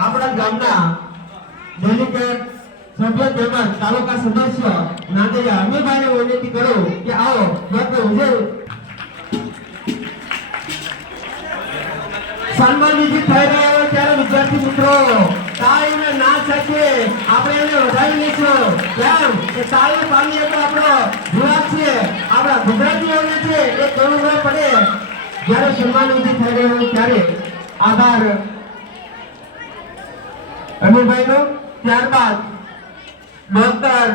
આપણા ગામના ડેલિગેટ સભ્ય તેમજ તાલુકા સદસ્ય નાંદિયા અમીભાઈને વિનંતી કરું કે આવો ડોક્ટર વિજય સન્માન વિધિ થઈ રહ્યા હોય ત્યારે વિદ્યાર્થી મિત્રો તાળીને ના શકે આપણે એને વધાવી લઈશું કેમ કે તાળી પામી એટલે આપણો વિભાગ છે આપણા ગુજરાતીઓને છે એ કહેવું ન પડે જ્યારે સન્માન વિધિ થઈ રહ્યો હોય ત્યારે આભાર અમીભાઈનો ત્યારબાદ ડોક્ટર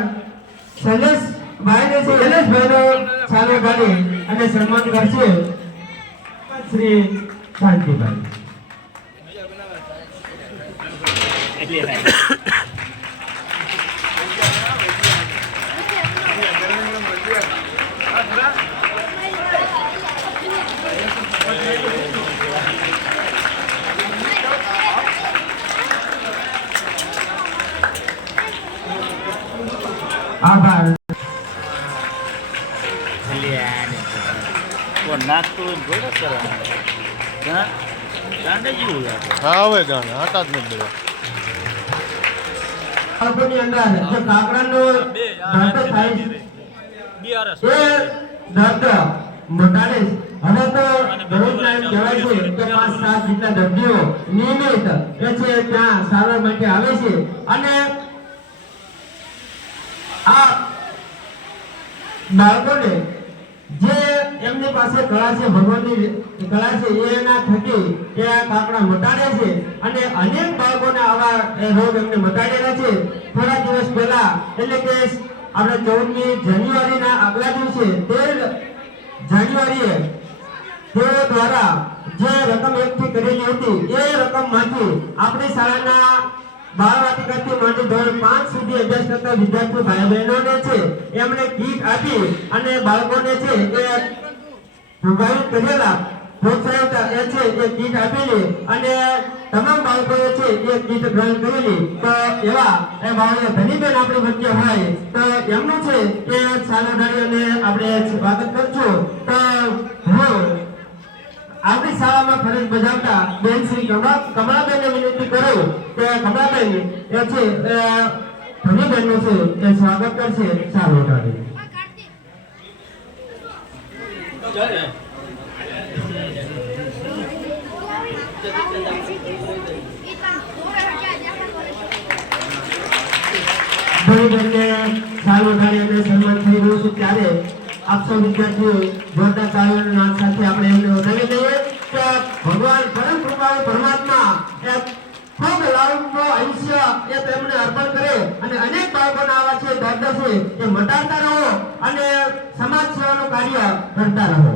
શૈલેષભાઈનો સામે ગાડી અને સન્માન કરશે શ્રી શાંતિભાઈ આભાર હવે ગાને આટા જ નથી બધા બાળકોની અંદર જે કાકડાનો દર્દ થાય છે એ દર્દ મટાડે હવે તો દરરોજના એમ કહેવાય છે કે 5-7 જેટલા દર્દીઓ નિયમિત એ છે ત્યાં સારવાર માટે આવે છે અને આ બાળકોને જે એમની પાસે કળા છે ભગવાનની કળા છે એના થકી એ કાકડા મટાડે છે અને અનેક બાળકોને આવા રોગ એમને મટાડેલા છે થોડા દિવસ પહેલા એટલે કે આપણે 14મી જાન્યુઆરીના આગલા દિવસે 13 જાન્યુઆરીએ તેઓ દ્વારા જે રકમ એકઠી કરેલી હતી એ રકમમાંથી આપણી શાળાના બાળવાટિકાથી માંડી ધોરણ 5 સુધી અભ્યાસ કરતા વિદ્યાર્થી ભાઈ બહેનોને છે એમણે કીટ આપી અને બાળકોને છે એ પ્રભાવિત કરેલા પ્રોત્સાહિત એ છે એ કીટ આપેલી અને તમામ બાળકોએ છે એ કીટ ગ્રહણ કરેલી તો એવા એ બાળકો ધનીબેન આપણી વચ્ચે હોય તો એમનું છે એ સાલાધારી અને આપણે સ્વાગત કરશું તો હું આપણી શાળામાં ફરજ બજાવતા બેન શ્રી કમળાબેનને વિનંતી કરું કે કમળાબેન એ છે ધનીબેનનું છે એ સ્વાગત કરશે સાલાધારી ધનીબેનને સાલાધારી અને સન્માન થઈ રહ્યું છે ત્યારે આપ સૌ વિદ્યાર્થીઓ જોરદાર તાળીઓના નાદ સાથે આપણે એમને વધાવી દઈએ કે ભગવાન પરમ કૃપાળુ પરમાત્મા એ ખૂબ લાંબુ આયુષ્ય એ તેમને અર્પણ કરે અને અનેક બાળકોના આવા છે દર્દ છે એ મટાડતા રહો અને સમાજ સેવાનું કાર્ય કરતા રહો।